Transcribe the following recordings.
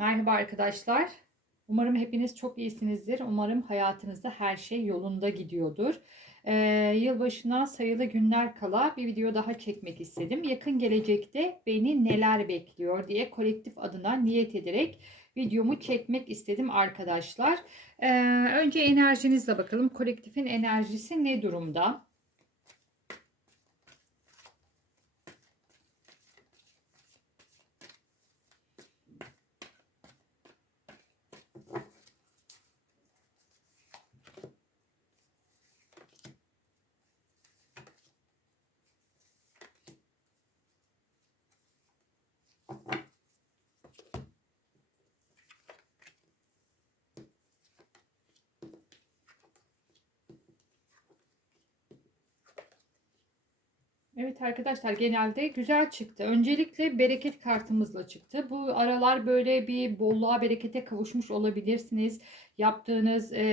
Merhaba arkadaşlar. Umarım hepiniz çok iyisinizdir. Umarım hayatınızda her şey yolunda gidiyordur. Ee, yılbaşına sayılı günler kala bir video daha çekmek istedim. Yakın gelecekte beni neler bekliyor diye kolektif adına niyet ederek videomu çekmek istedim arkadaşlar. Ee, önce enerjinizle bakalım. Kolektifin enerjisi ne durumda? Evet arkadaşlar genelde güzel çıktı. Öncelikle bereket kartımızla çıktı. Bu aralar böyle bir bolluğa berekete kavuşmuş olabilirsiniz. Yaptığınız e,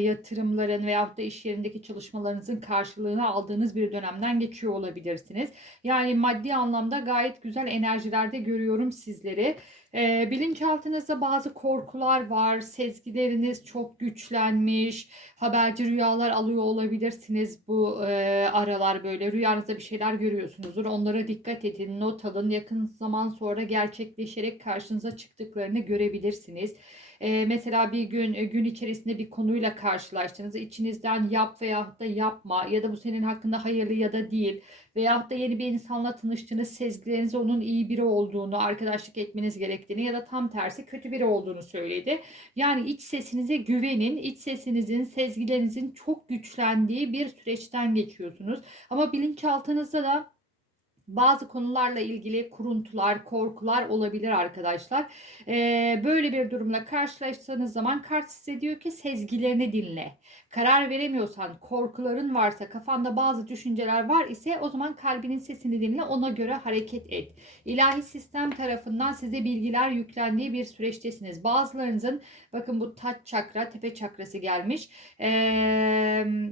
yatırımların veyahut da iş yerindeki çalışmalarınızın karşılığını aldığınız bir dönemden geçiyor olabilirsiniz. Yani maddi anlamda gayet güzel enerjilerde görüyorum sizleri. E, bilinçaltınızda bazı korkular var. Sezgileriniz çok güçlenmiş. Haberci rüyalar alıyor olabilirsiniz bu e, aralar böyle. Rüyanızda bir şeyler görüyorsunuzdur. Onlara dikkat edin, not alın. Yakın zaman sonra gerçekleşerek karşınıza çıktıklarını görebilirsiniz. E, mesela bir gün e, gün içerisinde bir konuyla karşılaştığınızda içinizden yap veya da yapma ya da bu senin hakkında hayırlı ya da değil veyahut da yeni bir insanla tanıştığınız sezgileriniz onun iyi biri olduğunu, arkadaşlık etmeniz gerektiğini ya da tam tersi kötü biri olduğunu söyledi. Yani iç sesinize güvenin. iç sesinizin, sezgilerinizin çok güçlendiği bir süreçten geçiyorsunuz. Ama bilinçaltınızda da bazı konularla ilgili kuruntular, korkular olabilir arkadaşlar. Ee, böyle bir durumla karşılaştığınız zaman kart size diyor ki sezgilerini dinle. Karar veremiyorsan, korkuların varsa, kafanda bazı düşünceler var ise o zaman kalbinin sesini dinle, ona göre hareket et. İlahi sistem tarafından size bilgiler yüklendiği bir süreçtesiniz. Bazılarınızın bakın bu taç çakra, tepe çakrası gelmiş. Ee,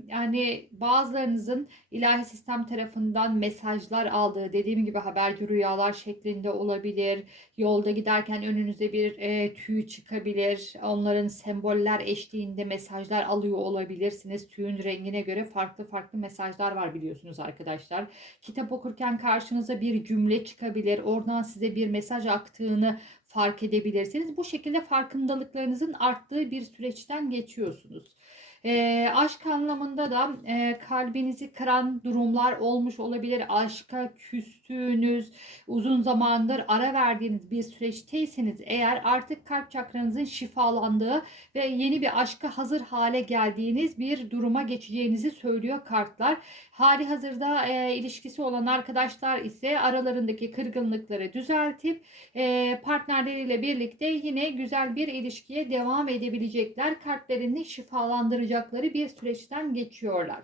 yani bazılarınızın ilahi sistem tarafından mesajlar aldığı dediğim gibi haberci rüyalar şeklinde olabilir. Yolda giderken önünüze bir e, tüy çıkabilir. Onların semboller eşliğinde mesajlar alıyor olabilirsiniz. Tüyün rengine göre farklı farklı mesajlar var biliyorsunuz arkadaşlar. Kitap okurken karşınıza bir cümle çıkabilir. Oradan size bir mesaj aktığını fark edebilirsiniz. Bu şekilde farkındalıklarınızın arttığı bir süreçten geçiyorsunuz. E, aşk anlamında da e, kalbinizi kıran durumlar olmuş olabilir. Aşka küstüğünüz, uzun zamandır ara verdiğiniz bir süreçteyseniz eğer artık kalp çakranızın şifalandığı ve yeni bir aşka hazır hale geldiğiniz bir duruma geçeceğinizi söylüyor kartlar. Hali hazırda e, ilişkisi olan arkadaşlar ise aralarındaki kırgınlıkları düzeltip e, partnerleriyle birlikte yine güzel bir ilişkiye devam edebilecekler. Kalplerini şifalandıracakları bir süreçten geçiyorlar.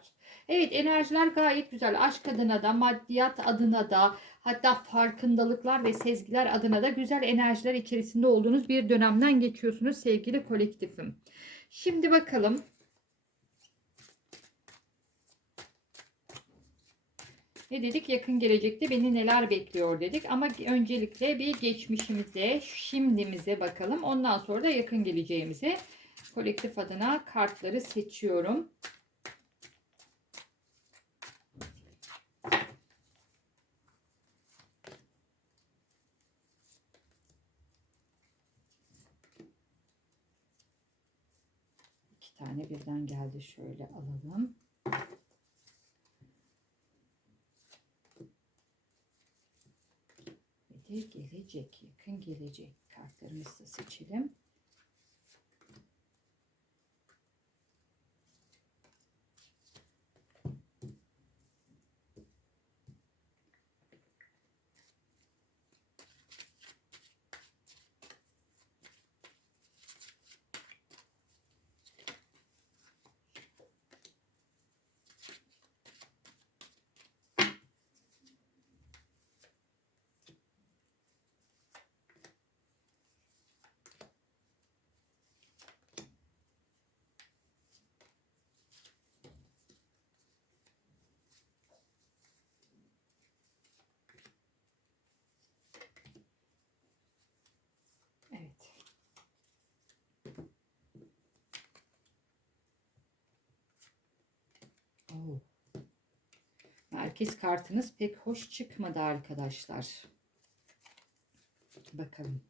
Evet enerjiler gayet güzel. Aşk adına da, maddiyat adına da, hatta farkındalıklar ve sezgiler adına da güzel enerjiler içerisinde olduğunuz bir dönemden geçiyorsunuz sevgili kolektifim. Şimdi bakalım Ne dedik? Yakın gelecekte beni neler bekliyor dedik. Ama öncelikle bir geçmişimize, şimdimize bakalım. Ondan sonra da yakın geleceğimize kolektif adına kartları seçiyorum. İki tane birden geldi. Şöyle alalım. Ve gelecek, yakın gelecek kartlarımızı seçelim. Merkez kartınız pek hoş çıkmadı arkadaşlar. Bakalım.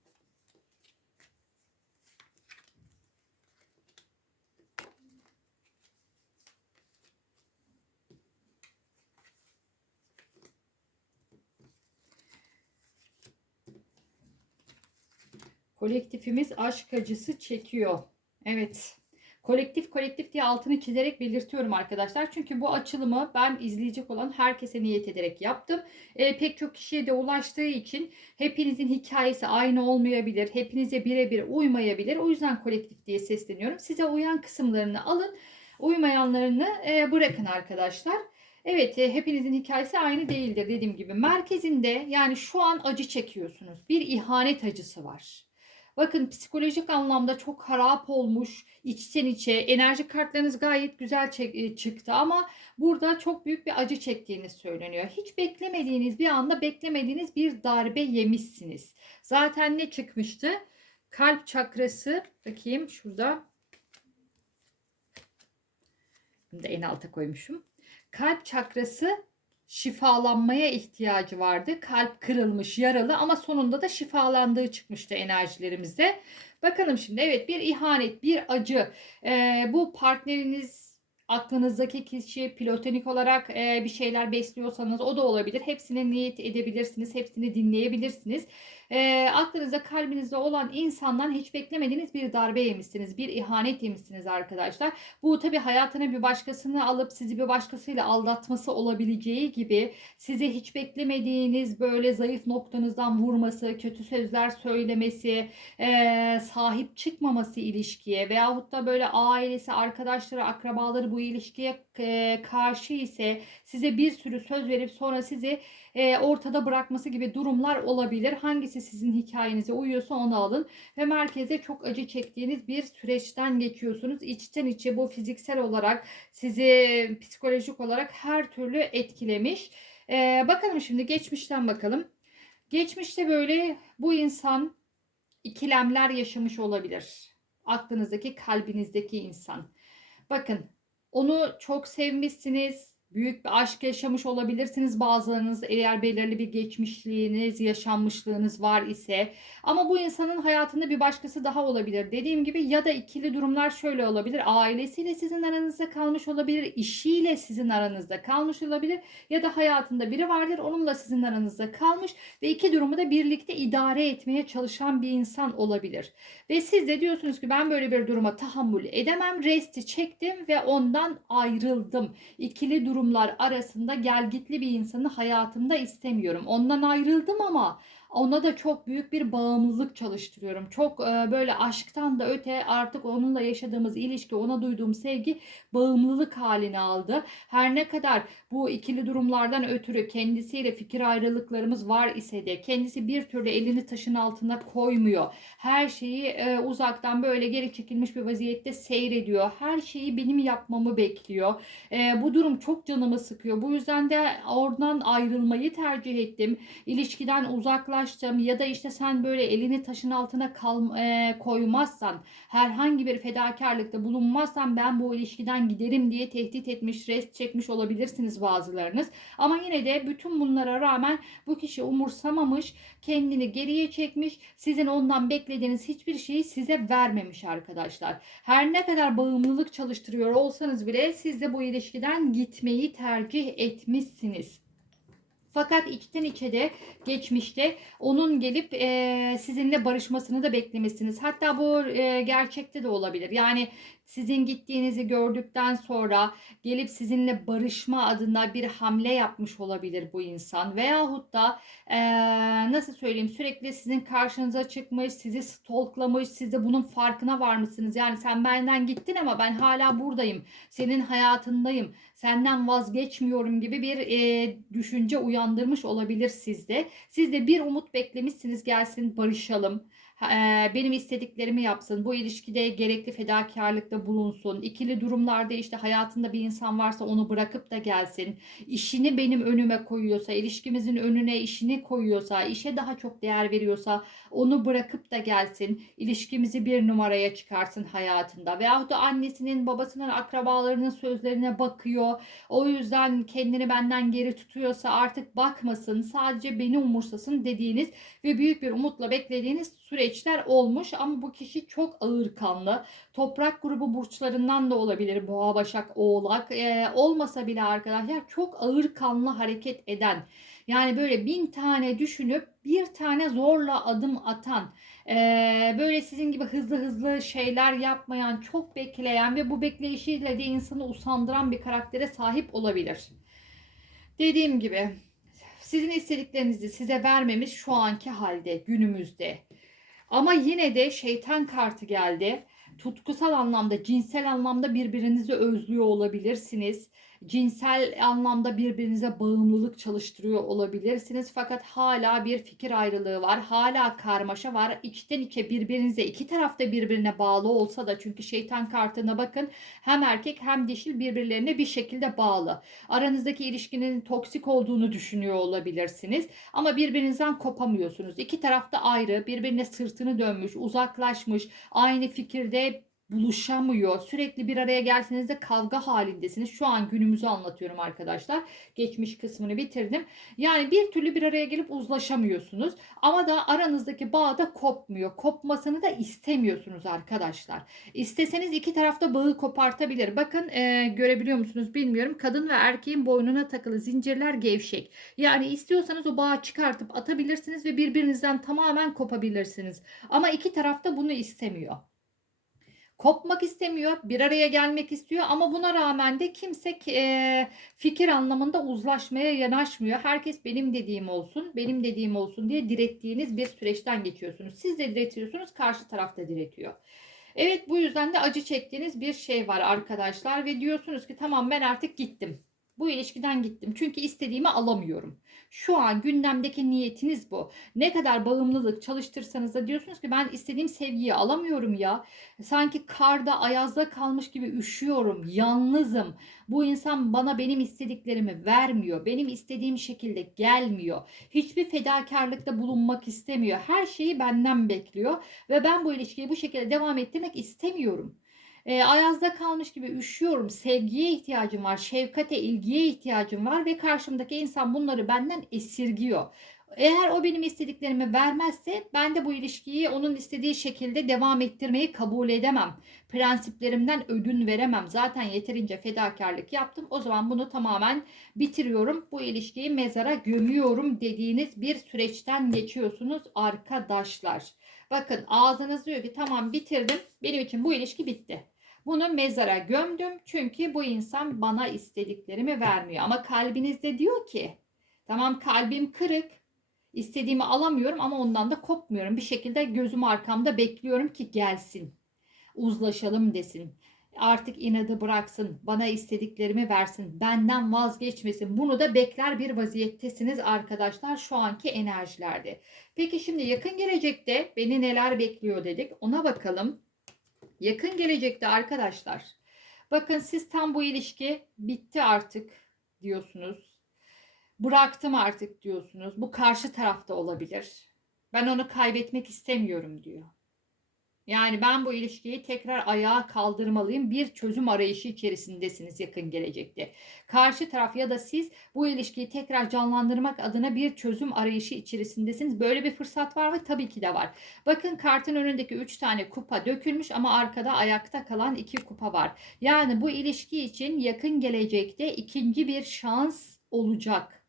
Kolektifimiz aşk acısı çekiyor. Evet. Kolektif kolektif diye altını çizerek belirtiyorum arkadaşlar. Çünkü bu açılımı ben izleyecek olan herkese niyet ederek yaptım. E, pek çok kişiye de ulaştığı için hepinizin hikayesi aynı olmayabilir. Hepinize birebir uymayabilir. O yüzden kolektif diye sesleniyorum. Size uyan kısımlarını alın. Uymayanlarını e, bırakın arkadaşlar. Evet e, hepinizin hikayesi aynı değildir dediğim gibi. Merkezinde yani şu an acı çekiyorsunuz. Bir ihanet acısı var. Bakın psikolojik anlamda çok harap olmuş, içten içe. Enerji kartlarınız gayet güzel e, çıktı ama burada çok büyük bir acı çektiğiniz söyleniyor. Hiç beklemediğiniz bir anda beklemediğiniz bir darbe yemişsiniz. Zaten ne çıkmıştı? Kalp çakrası. Bakayım şurada. Bunu da en alta koymuşum. Kalp çakrası şifalanmaya ihtiyacı vardı. Kalp kırılmış, yaralı ama sonunda da şifalandığı çıkmıştı enerjilerimizde. Bakalım şimdi evet bir ihanet, bir acı. Ee, bu partneriniz aklınızdaki kişi platonik olarak e, bir şeyler besliyorsanız o da olabilir. Hepsine niyet edebilirsiniz. Hepsini dinleyebilirsiniz. E, aklınızda kalbinizde olan insandan hiç beklemediğiniz bir darbe yemişsiniz. Bir ihanet yemişsiniz arkadaşlar. Bu tabi hayatına bir başkasını alıp sizi bir başkasıyla aldatması olabileceği gibi size hiç beklemediğiniz böyle zayıf noktanızdan vurması, kötü sözler söylemesi, e, sahip çıkmaması ilişkiye veyahut da böyle ailesi, arkadaşları, akrabaları bu ilişkiye e, karşı ise size bir sürü söz verip sonra sizi e, ortada bırakması gibi durumlar olabilir. Hangisi sizin hikayenize uyuyorsa onu alın ve merkeze çok acı çektiğiniz bir süreçten geçiyorsunuz. İçten içe bu fiziksel olarak sizi psikolojik olarak her türlü etkilemiş. E, bakalım şimdi geçmişten bakalım. Geçmişte böyle bu insan ikilemler yaşamış olabilir. Aklınızdaki, kalbinizdeki insan. Bakın onu çok sevmişsiniz büyük bir aşk yaşamış olabilirsiniz bazılarınız eğer belirli bir geçmişliğiniz, yaşanmışlığınız var ise. Ama bu insanın hayatında bir başkası daha olabilir. Dediğim gibi ya da ikili durumlar şöyle olabilir. Ailesiyle sizin aranızda kalmış olabilir, işiyle sizin aranızda kalmış olabilir ya da hayatında biri vardır onunla sizin aranızda kalmış ve iki durumu da birlikte idare etmeye çalışan bir insan olabilir. Ve siz de diyorsunuz ki ben böyle bir duruma tahammül edemem. Resti çektim ve ondan ayrıldım. İkili durum durumlar arasında gelgitli bir insanı hayatımda istemiyorum. Ondan ayrıldım ama ona da çok büyük bir bağımlılık çalıştırıyorum. Çok e, böyle aşktan da öte artık onunla yaşadığımız ilişki, ona duyduğum sevgi bağımlılık halini aldı. Her ne kadar bu ikili durumlardan ötürü kendisiyle fikir ayrılıklarımız var ise de kendisi bir türlü elini taşın altına koymuyor. Her şeyi e, uzaktan böyle geri çekilmiş bir vaziyette seyrediyor. Her şeyi benim yapmamı bekliyor. E, bu durum çok canımı sıkıyor. Bu yüzden de oradan ayrılmayı tercih ettim. İlişkiden uzaklaştım ulaştım ya da işte sen böyle elini taşın altına kal, e, koymazsan herhangi bir fedakarlıkta bulunmazsan ben bu ilişkiden giderim diye tehdit etmiş, rest çekmiş olabilirsiniz bazılarınız. Ama yine de bütün bunlara rağmen bu kişi umursamamış, kendini geriye çekmiş, sizin ondan beklediğiniz hiçbir şeyi size vermemiş arkadaşlar. Her ne kadar bağımlılık çalıştırıyor olsanız bile siz de bu ilişkiden gitmeyi tercih etmişsiniz. Fakat içten içe de geçmişte onun gelip e, sizinle barışmasını da beklemişsiniz. Hatta bu e, gerçekte de olabilir. Yani sizin gittiğinizi gördükten sonra gelip sizinle barışma adına bir hamle yapmış olabilir bu insan. Veyahut da e, nasıl söyleyeyim sürekli sizin karşınıza çıkmış, sizi stalklamış, siz de bunun farkına varmışsınız. Yani sen benden gittin ama ben hala buradayım, senin hayatındayım, senden vazgeçmiyorum gibi bir e, düşünce uyandırmış olabilir sizde. Siz de bir umut beklemişsiniz gelsin barışalım benim istediklerimi yapsın, bu ilişkide gerekli fedakarlıkta bulunsun, ikili durumlarda işte hayatında bir insan varsa onu bırakıp da gelsin, işini benim önüme koyuyorsa, ilişkimizin önüne işini koyuyorsa, işe daha çok değer veriyorsa onu bırakıp da gelsin, ilişkimizi bir numaraya çıkarsın hayatında. Veyahut da annesinin, babasının, akrabalarının sözlerine bakıyor, o yüzden kendini benden geri tutuyorsa artık bakmasın, sadece beni umursasın dediğiniz ve büyük bir umutla beklediğiniz süreçler olmuş ama bu kişi çok ağır kanlı. Toprak grubu burçlarından da olabilir Boğa, Başak, Oğlak. Ee, olmasa bile arkadaşlar çok ağır kanlı hareket eden yani böyle bin tane düşünüp bir tane zorla adım atan, ee, böyle sizin gibi hızlı hızlı şeyler yapmayan, çok bekleyen ve bu bekleyişiyle de insanı usandıran bir karaktere sahip olabilir. Dediğim gibi sizin istediklerinizi size vermemiş şu anki halde, günümüzde. Ama yine de şeytan kartı geldi. Tutkusal anlamda, cinsel anlamda birbirinizi özlüyor olabilirsiniz cinsel anlamda birbirinize bağımlılık çalıştırıyor olabilirsiniz. Fakat hala bir fikir ayrılığı var. Hala karmaşa var. İçten içe birbirinize iki tarafta birbirine bağlı olsa da çünkü şeytan kartına bakın hem erkek hem dişil birbirlerine bir şekilde bağlı. Aranızdaki ilişkinin toksik olduğunu düşünüyor olabilirsiniz. Ama birbirinizden kopamıyorsunuz. İki tarafta ayrı, birbirine sırtını dönmüş, uzaklaşmış, aynı fikirde buluşamıyor. Sürekli bir araya gelseniz de kavga halindesiniz. Şu an günümüzü anlatıyorum arkadaşlar. Geçmiş kısmını bitirdim. Yani bir türlü bir araya gelip uzlaşamıyorsunuz. Ama da aranızdaki bağ da kopmuyor. Kopmasını da istemiyorsunuz arkadaşlar. İsteseniz iki tarafta bağı kopartabilir. Bakın e, görebiliyor musunuz bilmiyorum. Kadın ve erkeğin boynuna takılı zincirler gevşek. Yani istiyorsanız o bağı çıkartıp atabilirsiniz ve birbirinizden tamamen kopabilirsiniz. Ama iki tarafta bunu istemiyor kopmak istemiyor, bir araya gelmek istiyor ama buna rağmen de kimse e, fikir anlamında uzlaşmaya yanaşmıyor. Herkes benim dediğim olsun, benim dediğim olsun diye direttiğiniz bir süreçten geçiyorsunuz. Siz de diretiyorsunuz, karşı taraf da diretiyor. Evet bu yüzden de acı çektiğiniz bir şey var arkadaşlar ve diyorsunuz ki tamam ben artık gittim. Bu ilişkiden gittim. Çünkü istediğimi alamıyorum. Şu an gündemdeki niyetiniz bu. Ne kadar bağımlılık çalıştırsanız da diyorsunuz ki ben istediğim sevgiyi alamıyorum ya. Sanki karda, ayazda kalmış gibi üşüyorum, yalnızım. Bu insan bana benim istediklerimi vermiyor. Benim istediğim şekilde gelmiyor. Hiçbir fedakarlıkta bulunmak istemiyor. Her şeyi benden bekliyor ve ben bu ilişkiyi bu şekilde devam ettirmek istemiyorum. E, ayazda kalmış gibi üşüyorum. Sevgiye ihtiyacım var. Şefkate, ilgiye ihtiyacım var ve karşımdaki insan bunları benden esirgiyor. Eğer o benim istediklerimi vermezse ben de bu ilişkiyi onun istediği şekilde devam ettirmeyi kabul edemem. Prensiplerimden ödün veremem. Zaten yeterince fedakarlık yaptım. O zaman bunu tamamen bitiriyorum. Bu ilişkiyi mezara gömüyorum dediğiniz bir süreçten geçiyorsunuz arkadaşlar. Bakın ağzınız diyor ki tamam bitirdim. Benim için bu ilişki bitti. Bunu mezara gömdüm çünkü bu insan bana istediklerimi vermiyor. Ama kalbinizde diyor ki tamam kalbim kırık. İstediğimi alamıyorum ama ondan da kopmuyorum. Bir şekilde gözüm arkamda bekliyorum ki gelsin. Uzlaşalım desin. Artık inadı bıraksın, bana istediklerimi versin, benden vazgeçmesin. Bunu da bekler bir vaziyettesiniz arkadaşlar şu anki enerjilerde. Peki şimdi yakın gelecekte beni neler bekliyor dedik. Ona bakalım. Yakın gelecekte arkadaşlar. Bakın siz tam bu ilişki bitti artık diyorsunuz. Bıraktım artık diyorsunuz. Bu karşı tarafta olabilir. Ben onu kaybetmek istemiyorum diyor. Yani ben bu ilişkiyi tekrar ayağa kaldırmalıyım. Bir çözüm arayışı içerisindesiniz yakın gelecekte. Karşı taraf ya da siz bu ilişkiyi tekrar canlandırmak adına bir çözüm arayışı içerisindesiniz. Böyle bir fırsat var mı? Tabii ki de var. Bakın kartın önündeki 3 tane kupa dökülmüş ama arkada ayakta kalan 2 kupa var. Yani bu ilişki için yakın gelecekte ikinci bir şans olacak.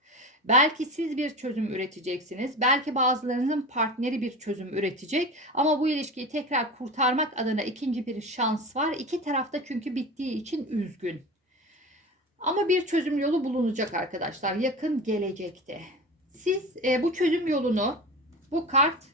Belki siz bir çözüm üreteceksiniz. Belki bazılarınızın partneri bir çözüm üretecek. Ama bu ilişkiyi tekrar kurtarmak adına ikinci bir şans var. İki tarafta çünkü bittiği için üzgün. Ama bir çözüm yolu bulunacak arkadaşlar yakın gelecekte. Siz e, bu çözüm yolunu bu kart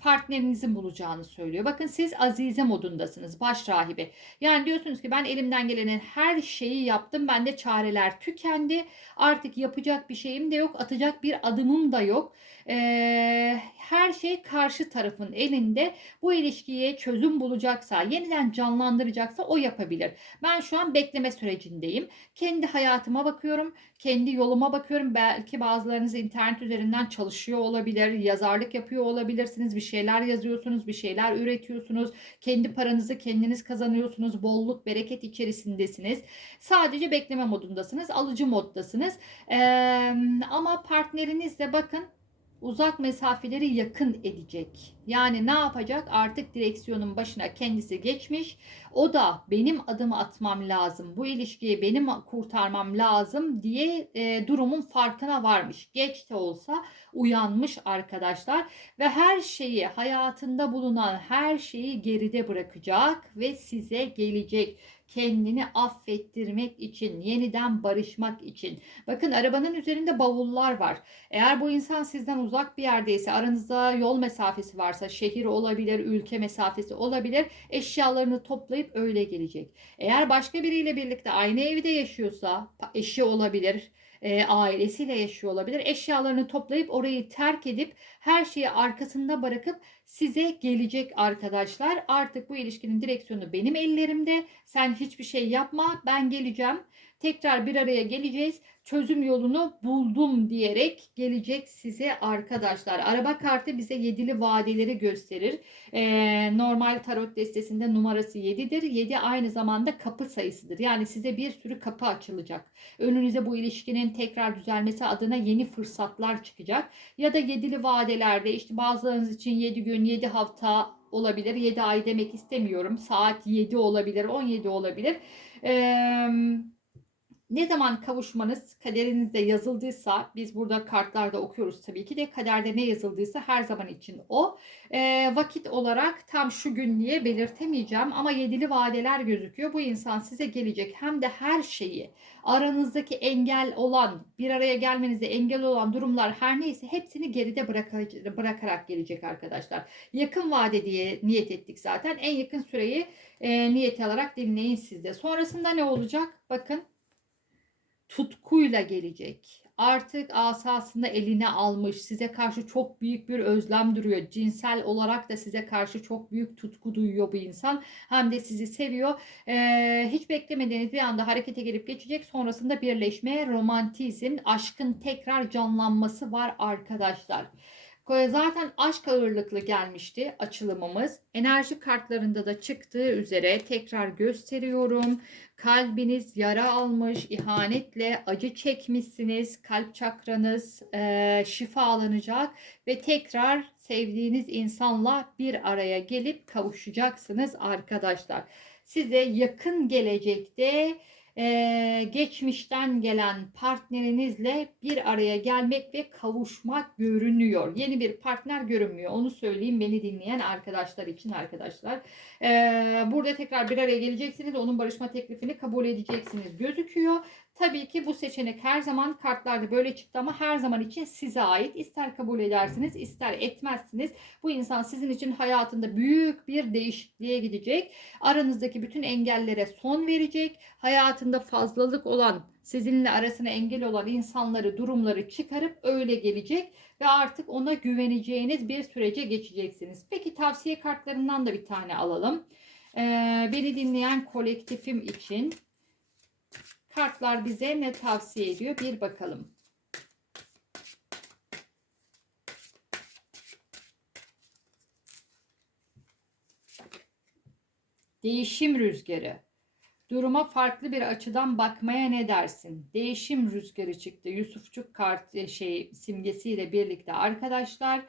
partnerinizin bulacağını söylüyor. Bakın siz azize modundasınız, baş rahibi. Yani diyorsunuz ki ben elimden gelenin her şeyi yaptım. Bende çareler tükendi. Artık yapacak bir şeyim de yok, atacak bir adımım da yok. Ee, her şey karşı tarafın elinde. Bu ilişkiye çözüm bulacaksa, yeniden canlandıracaksa o yapabilir. Ben şu an bekleme sürecindeyim. Kendi hayatıma bakıyorum, kendi yoluma bakıyorum. Belki bazılarınız internet üzerinden çalışıyor olabilir, yazarlık yapıyor olabilirsiniz, bir şeyler yazıyorsunuz, bir şeyler üretiyorsunuz. Kendi paranızı kendiniz kazanıyorsunuz, bolluk, bereket içerisindesiniz. Sadece bekleme modundasınız, alıcı moddasınız. Ee, ama partnerinizle bakın uzak mesafeleri yakın edecek. Yani ne yapacak? Artık direksiyonun başına kendisi geçmiş. O da benim adımı atmam lazım. Bu ilişkiyi benim kurtarmam lazım diye e, durumun farkına varmış. Geç de olsa uyanmış arkadaşlar ve her şeyi hayatında bulunan her şeyi geride bırakacak ve size gelecek kendini affettirmek için, yeniden barışmak için. Bakın arabanın üzerinde bavullar var. Eğer bu insan sizden uzak bir yerdeyse, aranızda yol mesafesi varsa, şehir olabilir, ülke mesafesi olabilir, eşyalarını toplayıp öyle gelecek. Eğer başka biriyle birlikte aynı evde yaşıyorsa, eşi olabilir, e, ailesiyle yaşıyor olabilir. Eşyalarını toplayıp orayı terk edip her şeyi arkasında bırakıp size gelecek arkadaşlar. Artık bu ilişkinin direksiyonu benim ellerimde. Sen hiçbir şey yapma. Ben geleceğim. Tekrar bir araya geleceğiz. Çözüm yolunu buldum diyerek gelecek size arkadaşlar. Araba kartı bize yedili vadeleri gösterir. Ee, normal tarot destesinde numarası 7'dir. 7 aynı zamanda kapı sayısıdır. Yani size bir sürü kapı açılacak. Önünüze bu ilişkinin tekrar düzelmesi adına yeni fırsatlar çıkacak. Ya da yedili vadelerde işte bazılarınız için 7 gün, 7 hafta olabilir. 7 ay demek istemiyorum. Saat 7 olabilir, 17 olabilir. Eee ne zaman kavuşmanız kaderinizde yazıldıysa biz burada kartlarda okuyoruz tabii ki de kaderde ne yazıldıysa her zaman için o. E, vakit olarak tam şu gün diye belirtemeyeceğim ama yedili vadeler gözüküyor. Bu insan size gelecek hem de her şeyi aranızdaki engel olan bir araya gelmenize engel olan durumlar her neyse hepsini geride bırakarak, bırakarak gelecek arkadaşlar. Yakın vade diye niyet ettik zaten. En yakın süreyi e, niyet alarak dinleyin sizde. Sonrasında ne olacak? Bakın tutkuyla gelecek. Artık asasını eline almış, size karşı çok büyük bir özlem duruyor. Cinsel olarak da size karşı çok büyük tutku duyuyor bu insan. Hem de sizi seviyor. Ee, hiç beklemediğiniz bir anda harekete gelip geçecek. Sonrasında birleşme, romantizm, aşkın tekrar canlanması var arkadaşlar. Zaten aşk ağırlıklı gelmişti açılımımız. Enerji kartlarında da çıktığı üzere tekrar gösteriyorum. Kalbiniz yara almış, ihanetle acı çekmişsiniz. Kalp çakranız e, şifalanacak ve tekrar sevdiğiniz insanla bir araya gelip kavuşacaksınız arkadaşlar. Size yakın gelecekte e, geçmişten gelen partnerinizle bir araya gelmek ve kavuşmak görünüyor. Yeni bir partner görünmüyor. Onu söyleyeyim beni dinleyen arkadaşlar için arkadaşlar. E, burada tekrar bir araya geleceksiniz. Onun barışma teklifini kabul edeceksiniz gözüküyor. Tabii ki bu seçenek her zaman kartlarda böyle çıktı ama her zaman için size ait. İster kabul edersiniz ister etmezsiniz. Bu insan sizin için hayatında büyük bir değişikliğe gidecek. Aranızdaki bütün engellere son verecek. Hayatında fazlalık olan sizinle arasına engel olan insanları, durumları çıkarıp öyle gelecek ve artık ona güveneceğiniz bir sürece geçeceksiniz. Peki tavsiye kartlarından da bir tane alalım. Ee, beni dinleyen kolektifim için kartlar bize ne tavsiye ediyor bir bakalım. Değişim rüzgarı. Duruma farklı bir açıdan bakmaya ne dersin? Değişim rüzgarı çıktı. Yusufçuk kart e, şey simgesiyle birlikte arkadaşlar.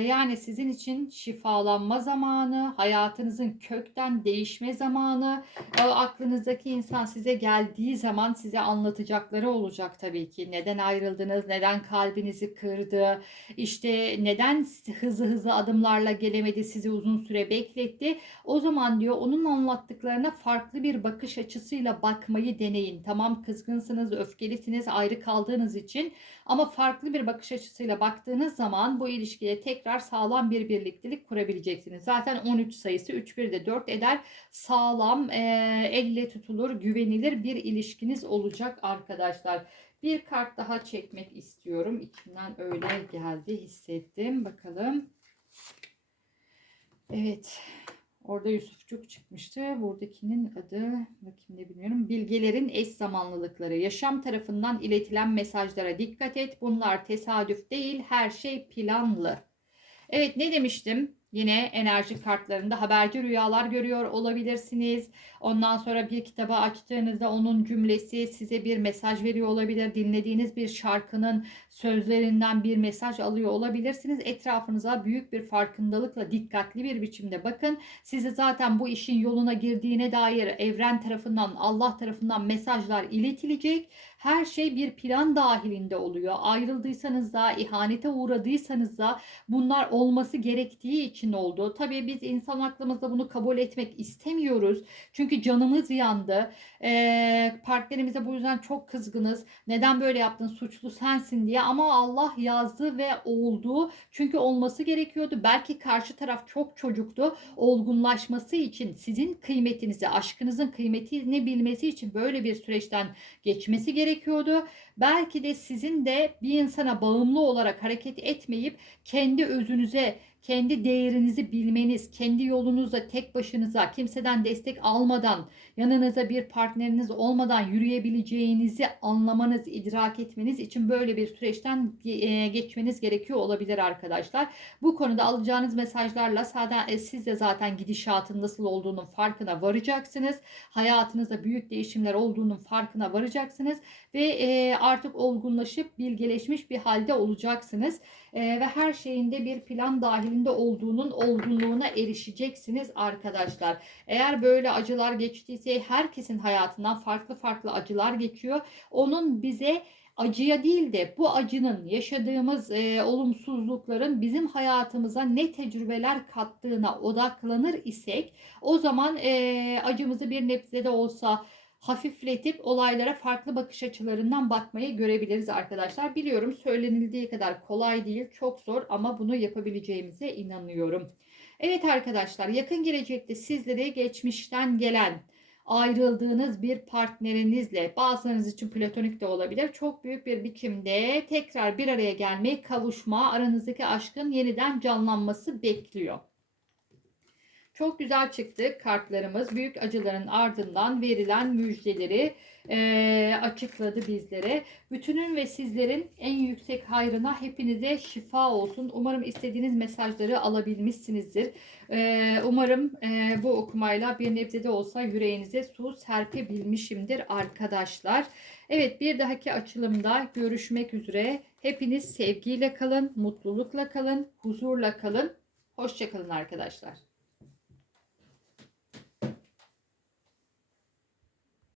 Yani sizin için şifalanma zamanı, hayatınızın kökten değişme zamanı. O aklınızdaki insan size geldiği zaman size anlatacakları olacak tabii ki. Neden ayrıldınız, neden kalbinizi kırdı, işte neden hızlı hızlı adımlarla gelemedi, sizi uzun süre bekletti. O zaman diyor onun anlattıklarına farklı bir bakış açısıyla bakmayı deneyin. Tamam kızgınsınız, öfkelisiniz, ayrı kaldığınız için ama farklı bir bakış açısıyla baktığınız zaman bu ilişkiye tekrar sağlam bir birliktelik kurabileceksiniz. Zaten 13 sayısı 3 1 de 4 eder. Sağlam, e, elle tutulur, güvenilir bir ilişkiniz olacak arkadaşlar. Bir kart daha çekmek istiyorum. İçimden öyle geldi, hissettim. Bakalım. Evet. Orada Yusufçuk çıkmıştı. Buradakinin adı bakayım ne bilmiyorum. Bilgelerin eş zamanlılıkları. Yaşam tarafından iletilen mesajlara dikkat et. Bunlar tesadüf değil. Her şey planlı. Evet ne demiştim? Yine enerji kartlarında haberci rüyalar görüyor olabilirsiniz. Ondan sonra bir kitabı açtığınızda onun cümlesi size bir mesaj veriyor olabilir. Dinlediğiniz bir şarkının sözlerinden bir mesaj alıyor olabilirsiniz. Etrafınıza büyük bir farkındalıkla dikkatli bir biçimde bakın. Size zaten bu işin yoluna girdiğine dair evren tarafından, Allah tarafından mesajlar iletilecek. Her şey bir plan dahilinde oluyor. Ayrıldıysanız da, ihanete uğradıysanız da bunlar olması gerektiği için oldu. Tabii biz insan aklımızda bunu kabul etmek istemiyoruz. Çünkü canımız yandı. Ee, partnerimize bu yüzden çok kızgınız. Neden böyle yaptın? Suçlu sensin diye. Ama Allah yazdı ve oldu. Çünkü olması gerekiyordu. Belki karşı taraf çok çocuktu. Olgunlaşması için sizin kıymetinizi, aşkınızın kıymetini bilmesi için böyle bir süreçten geçmesi gerekiyordu. Belki de sizin de bir insana bağımlı olarak hareket etmeyip kendi özünüze, kendi değerinizi bilmeniz, kendi yolunuzda tek başınıza, kimseden destek almadan, yanınıza bir partneriniz olmadan yürüyebileceğinizi anlamanız, idrak etmeniz için böyle bir süreçten e, geçmeniz gerekiyor olabilir arkadaşlar. Bu konuda alacağınız mesajlarla zaten e, siz de zaten gidişatın nasıl olduğunun farkına varacaksınız. Hayatınızda büyük değişimler olduğunun farkına varacaksınız ve e, artık olgunlaşıp bilgeleşmiş bir halde olacaksınız ve her şeyinde bir plan dahilinde olduğunun olgunluğuna erişeceksiniz arkadaşlar. Eğer böyle acılar geçtiyse herkesin hayatından farklı farklı acılar geçiyor. Onun bize acıya değil de bu acının yaşadığımız e, olumsuzlukların bizim hayatımıza ne tecrübeler kattığına odaklanır isek o zaman e, acımızı bir nebze de olsa hafifletip olaylara farklı bakış açılarından bakmayı görebiliriz arkadaşlar. Biliyorum söylenildiği kadar kolay değil, çok zor ama bunu yapabileceğimize inanıyorum. Evet arkadaşlar yakın gelecekte sizlere geçmişten gelen ayrıldığınız bir partnerinizle bazılarınız için platonik de olabilir. Çok büyük bir biçimde tekrar bir araya gelmeyi kavuşma aranızdaki aşkın yeniden canlanması bekliyor. Çok güzel çıktı kartlarımız. Büyük acıların ardından verilen müjdeleri e, açıkladı bizlere. Bütünün ve sizlerin en yüksek hayrına hepinize şifa olsun. Umarım istediğiniz mesajları alabilmişsinizdir. E, umarım e, bu okumayla bir nebze de olsa yüreğinize su serpebilmişimdir arkadaşlar. Evet bir dahaki açılımda görüşmek üzere. Hepiniz sevgiyle kalın, mutlulukla kalın, huzurla kalın. Hoşçakalın arkadaşlar.